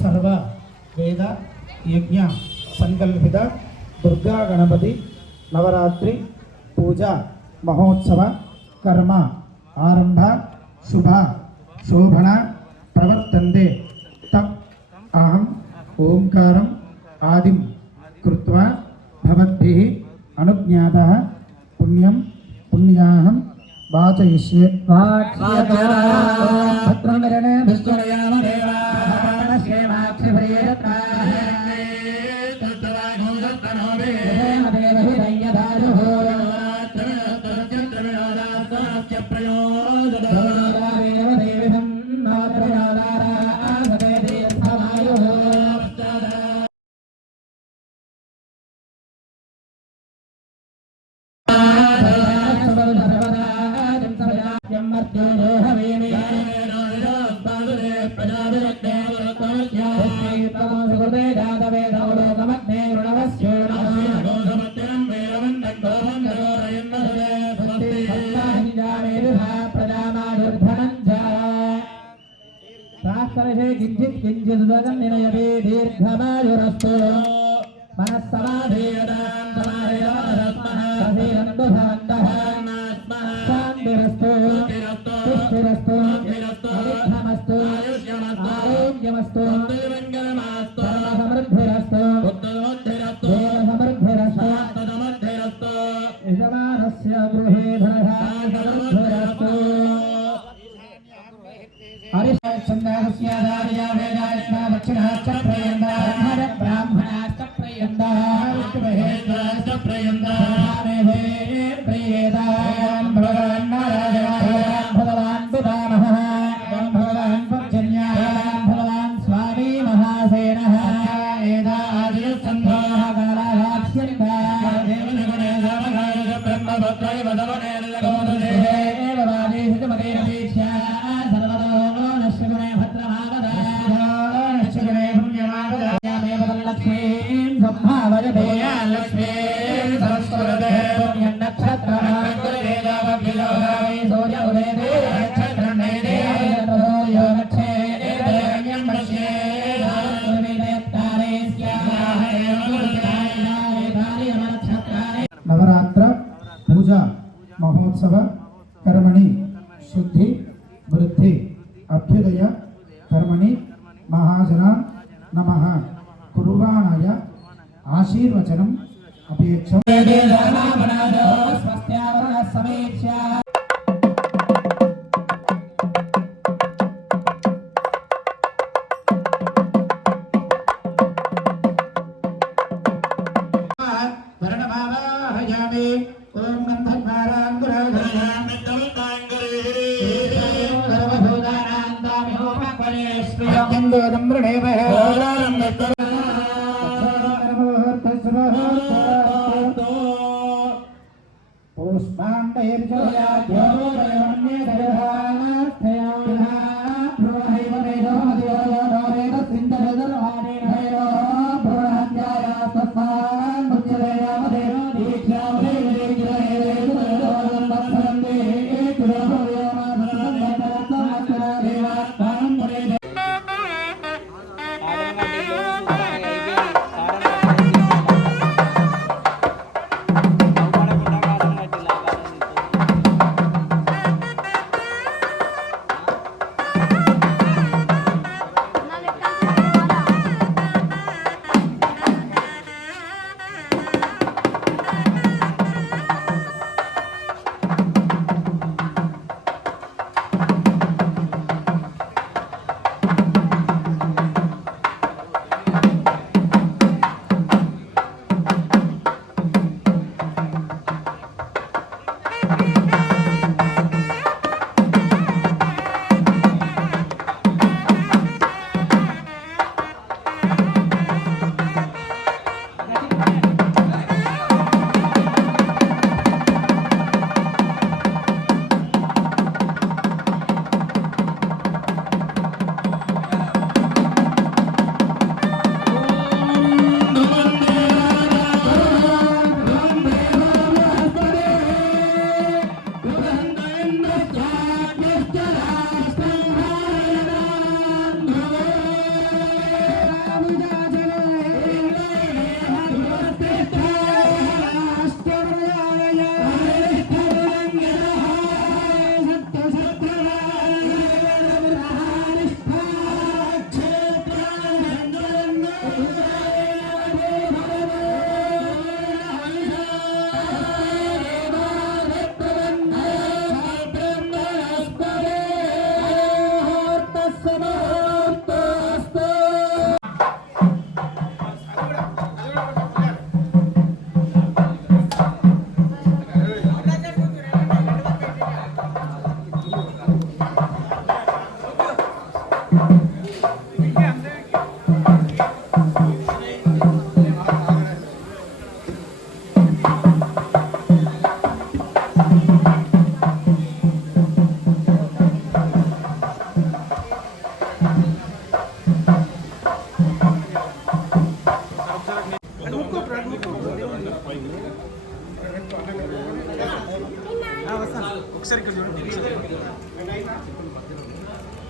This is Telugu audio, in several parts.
सर्व वेद यज्ञ संकल्पित दुर्गा गणपति नवरात्रि पूजा महोत्सव कर्म आरंभ शुभ शोभना प्रवर्तन्ते तत् अहम ओंकारम् आदिं कृत्वा भवद्भिः अनुज्ञातः पुण्यं पुण्याहं वाचयिष्ये। किंचित किंचित निनयते दीर्घमायुरस्तु मनस्समाधीयतां समाधीयतां ससीरन्दुभवन्तः शान्तिरस्तु पुष्टिरस्तु अभिद्धमस्तु आरोग्यमस्तु मंगलमस्तु समृद्धिरस्तु देवसमृद्धिरस्तु यजमानस्य गृहे धनः समृद्धिरस्तु हरिश्चन्द्रस्य वेदायस्मा दक्षिणाश्च प्रयन्दाः ब्राह्मणाश्च प्रयन्दाः प्रियेदान् भगवान् नारायणान् भगवान् पितामहः भगवान् पर्जन्यान् भगवान् स्वामी महासेनः एदादिसन्धोः कालाक्षिण्डाः देवगणे समगाय ब्रह्मभद्रैव दवनेर्लगोदे एववादिहितमतेरपीक्ष्या नवरात्र पूजा महोत्सव कर्मणि शुद्धि वृद्धि अभ्युदय कर्मणि महाजना नमः कुर्वाणाय आशीर्वचनम् अपेक्षम्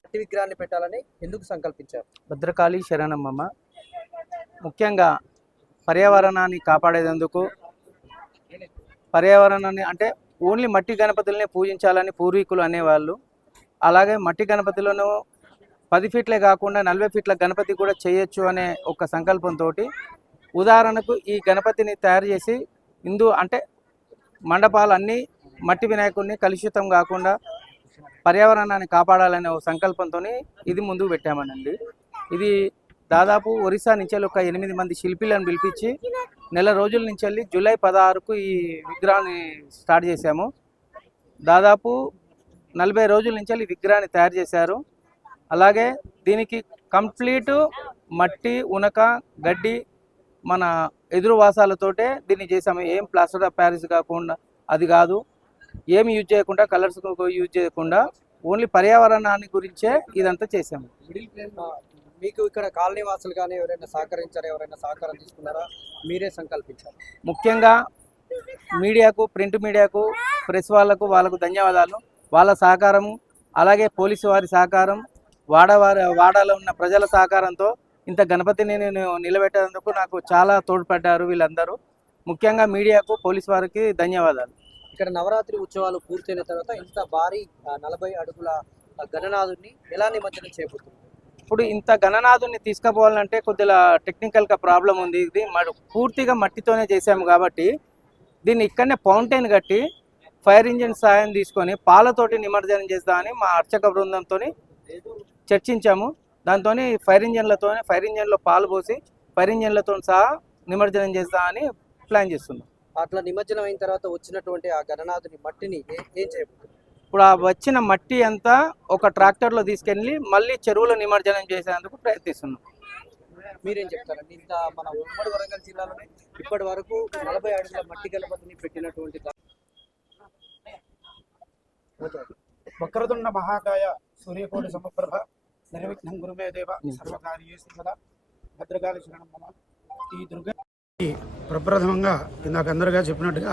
మట్టి విగ్రహాన్ని పెట్టాలని ఎందుకు సంకల్పించారు? భద్రకాళి శరణమ్మ ముఖ్యంగా పర్యావరణాన్ని కాపాడేందుకు, పర్యావరణాన్ని అంటే ఓన్లీ మట్టి గణపతులనే పూజించాలని పూర్వీకులు అనేవాళ్ళు. అలాగే మట్టి గణపతిలోనూ 10 ఫీట్లే కాకుండా 40 ఫీట్ల గణపతి కూడా చేయొచ్చు అనే ఒక సంకల్పంతో, ఉదాహరణకు ఈ గణపతిని తయారు చేసి అంటే మండపాలన్నీ మట్టి వినాయకుడిని కలుషితం కాకుండా పర్యావరణాన్ని కాపాడాలనే ఒక సంకల్పంతో ఇది ముందుకు పెట్టామనండి. ఇది దాదాపు ఒరిస్సా నుంచి ఒక 8 మంది శిల్పీలను పిలిపించి నెల రోజుల నుంచి వెళ్ళి జూలై 16కు ఈ విగ్రహాన్ని స్టార్ట్ చేశాము. దాదాపు 40 రోజుల నుంచి ఈ విగ్రహాన్ని తయారు చేశారు. అలాగే దీనికి కంప్లీట్ మట్టి, ఉనక, గడ్డి, మన ఎదురు వాసాలతోటే దీన్ని చేసాము. ఏం ప్లాస్టర్ ఆఫ్ ప్యారిస్ కాకుండా, అది కాదు, ఏమి యూజ్ చేయకుండా, కలర్స్ యూజ్ చేయకుండా ఓన్లీ పర్యావరణాన్ని గురించే ఇదంతా చేసాము. మీకు ఇక్కడ కాలనీ వాసులు కానీ ఎవరైనా సహకరించారా? ఎవరైనా సహకారం తీసుకున్నారా? మీరే సంకల్పించారు? ముఖ్యంగా మీడియాకు, ప్రింట్ మీడియాకు, ప్రెస్ వాళ్ళకు ధన్యవాదాలు. వాళ్ళ సహకారం, అలాగే పోలీసు వారి సహకారం, వాడలో ఉన్న ప్రజల సహకారంతో ఇంత గణపతిని నేను నిలబెట్టేందుకు నాకు చాలా తోడ్పడ్డారు వీళ్ళందరూ. ముఖ్యంగా మీడియాకు, పోలీసు వారికి ధన్యవాదాలు. ఇక్కడ నవరాత్రి ఉత్సవాలు పూర్తయిన తర్వాత ఇంత భారీ 40 అడుగుల గణనాథుడిని ఎలా నిమజ్జనం చేయబోతుంది? ఇప్పుడు ఇంత గణనాథుని తీసుకుపోవాలంటే కొద్దిగా టెక్నికల్గా ప్రాబ్లం ఉంది. ఇది పూర్తిగా మట్టితోనే చేసాము కాబట్టి దీన్ని ఇక్కడనే ఫౌంటైన్ కట్టి ఫైర్ ఇంజిన్ సాయం తీసుకొని పాలతోటి నిమజ్జనం చేద్దామని మా అర్చక బృందంతో చర్చించాము. దాంతో ఫైర్ ఇంజన్లో పాలు పోసి ఫైర్ ఇంజన్లతో సహా నిమజ్జనం చేద్దామని ప్లాన్ చేస్తున్నాం. అట్లా నిమజ్జనం అయిన తర్వాత వచ్చినటువంటి ఆ గణనాథుని మట్టిని ఏం చేయబోతుంది? ఇప్పుడు ఆ వచ్చిన మట్టి అంతా ఒక ట్రాక్టర్లో తీసుకెళ్ళి మళ్ళీ చెరువులో నిమజ్జనం చేసేందుకు ప్రయత్నిస్తున్నాం. మీరేం చెప్తారండి? ఇంత మన ఉమ్మడి వరంగల్ జిల్లాలోనే ఇప్పటి వరకు 40 అడుగుల మట్టి గణపతిని పెట్టినటువంటి వక్రతుండ మహాకాయ సూర్యకోటి సమప్రభ నిర్విఘ్నం గురుమే దేవ సర్వకార్యేషు సదా భద్రకాళి శరణమ్మ. ఈ దుర్గా ప్రప్రథమంగా ఇందాక అందరుగా చెప్పినట్టుగా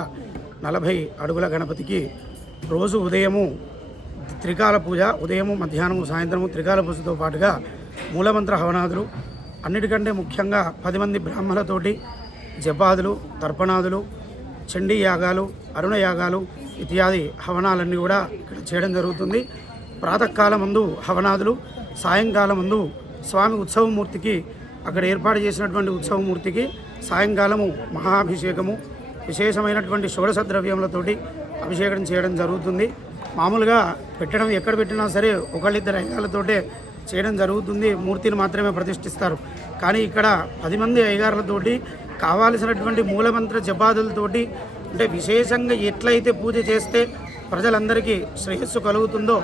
40 అడుగుల గణపతికి రోజు ఉదయము త్రికాల పూజ, ఉదయము, మధ్యాహ్నము, సాయంత్రము త్రికాల పూజతో పాటుగా మూలమంత్ర హవనాదులు, అన్నిటికంటే ముఖ్యంగా 10 మంది బ్రాహ్మణులతోటి జపాదులు, తర్పణాదులు, చండీ యాగాలు, అరుణ యాగాలు ఇత్యాది హవనాలన్నీ కూడా ఇక్కడ చేయడం జరుగుతుంది. ప్రాతకాలం ముందు హవనాదులు, సాయంకాలం ముందు స్వామి ఉత్సవమూర్తికి, అక్కడ ఏర్పాటు చేసినటువంటి ఉత్సవమూర్తికి సాయంకాలము మహాభిషేకము, విశేషమైనటువంటి షోడశ ద్రవ్యములతోటి అభిషేకం చేయడం జరుగుతుంది. మామూలుగా పెట్టడం ఎక్కడ పెట్టినా సరే 1-2 అయ్యగారులతోటే చేయడం జరుగుతుంది. మూర్తిని మాత్రమే ప్రతిష్ఠిస్తారు. కానీ ఇక్కడ 10 మంది అయ్యగారులతోటి కావాల్సినటువంటి మూలమంత్ర జపాదులతోటి, అంటే విశేషంగా ఎట్లయితే పూజ చేస్తే ప్రజలందరికీ శ్రేయస్సు కలుగుతుందో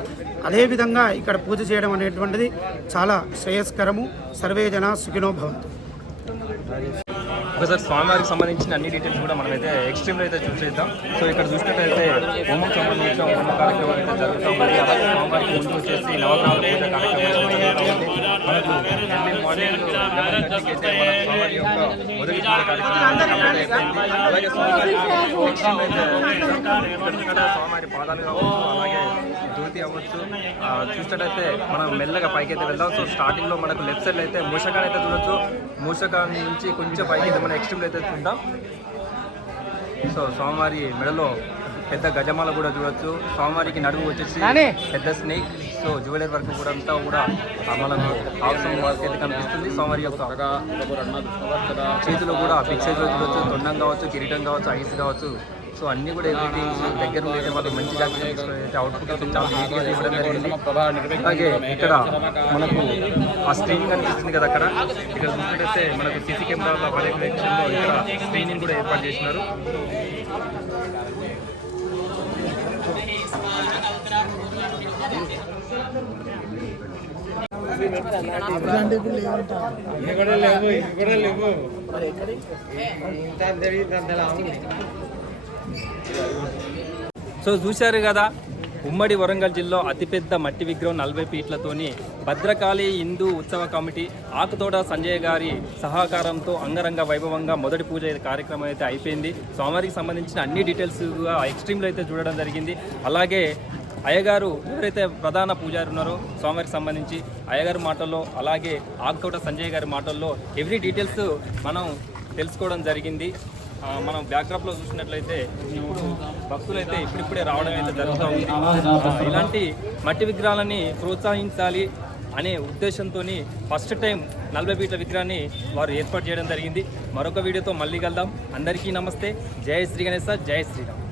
అదేవిధంగా ఇక్కడ పూజ చేయడం అనేటువంటిది చాలా శ్రేయస్కరము. సర్వే జన సుఖినో భవంతు. ఒకసారి స్వామివారికి సంబంధించిన అన్ని డీటెయిల్స్ కూడా మనమైతే ఎక్స్ట్రీమ్లో అయితే చూసేద్దాం. సో ఇక్కడ చూసినట్టయితే హోమం సంబంధించిన హోమ కార్యక్రమాలు అయితే జరుగుతూ ఉంది. అలాగే స్వామివారికి ముందు వచ్చేసి నవగ్రహాల పూజ కార్యక్రమాలు జరుగుతూ ఉంది. మనకు ఎర్లీ మార్నింగ్ 11 గంటలకి అయితే మన స్వామివారి యొక్క మొదటి పూజ కార్యక్రమం అయిపోయింది. అలాగే స్వామివారి ఎక్స్ట్రీమ్ అయితే ఇక్కడ స్వామివారి పాదాలు కావచ్చు, అలాగే జ్యోతి అవ్వచ్చు. చూసినట్టయితే మనం మెల్లగా పైకి అయితే వెళ్దాం. సో స్టార్టింగ్లో మనకు లెఫ్ట్ సైడ్ అయితే మూషకాన్ని అయితే చూడొచ్చు. మూషకాన్ని నుంచి కొంచెం పైకి అయితే మనం ఎక్స్ట్రీమ్లో అయితే చూద్దాం. సో స్వామివారి మెడలో పెద్ద గజమాల కూడా చూడొచ్చు. స్వామివారికి నడుము వచ్చేసి పెద్ద స్నేక్. సో జ్యువెలరీ వర్క్ కూడా అంతా కూడా మనకు అవసరం వర్క్ అయితే కనిపిస్తుంది. స్వామివారి యొక్క చేతిలో కూడా బిగ్ సైజ్లో చూడొచ్చు. తొండం కావచ్చు, కిరీటం కావచ్చు, ఐస్ కావచ్చు. సో అన్నీ కూడా ఎవ్రీథింగ్ దగ్గర అయితే వాళ్ళు మంచి జాగ్రత్త తీసుకొని అయితే అవుట్పుట్ అయితే చాలా నీట్గా ఇవ్వడం జరిగింది. అలాగే ఇక్కడ మనకు ఆ స్క్రీన్ కనిపిస్తుంది కదా, అక్కడ ఇక్కడ చూసినట్టయితే మనకు సీసీ కెమెరాల పర్యవేక్షణలో ఇక్కడ స్క్రీనింగ్ కూడా ఏర్పాటు చేసినారు. సో చూశారు కదా, ఉమ్మడి వరంగల్ జిల్లా అతిపెద్ద మట్టి విగ్రహం 40 ఫీట్లతోని భద్రకాళి హిందూ ఉత్సవ కమిటీ ఆకుతోట సంజయ్ గారి సహకారంతో అంగరంగ వైభవంగా మొదటి పూజ కార్యక్రమం అయితే అయిపోయింది. స్వామివారికి సంబంధించిన అన్ని డీటెయిల్స్గా ఎక్స్ట్రీమ్లో అయితే చూడడం జరిగింది. అలాగే అయ్యగారు ఎవరైతే ప్రధాన పూజారి ఉన్నారో స్వామివారికి సంబంధించి అయ్యగారి మాటల్లో, అలాగే ఆకుతోట సంజయ్ గారి మాటల్లో ఎవ్రీ డీటెయిల్స్ మనం తెలుసుకోవడం జరిగింది. మనం బ్యాక్డ్రాప్లో చూసినట్లయితే ఇప్పుడు భక్తులైతే ఇప్పుడిప్పుడే రావడం అయితే జరుగుతూ ఉంది. ఇలాంటి మట్టి విగ్రహాలని ప్రోత్సహించాలి అనే ఉద్దేశంతో ఫస్ట్ టైం 40 ఫీట్ల విగ్రహాన్ని వారు ఏర్పాటు చేయడం జరిగింది. మరొక వీడియోతో మళ్ళీ కలుద్దాం. అందరికీ నమస్తే. జై శ్రీ గణేశ, జై శ్రీరామ్.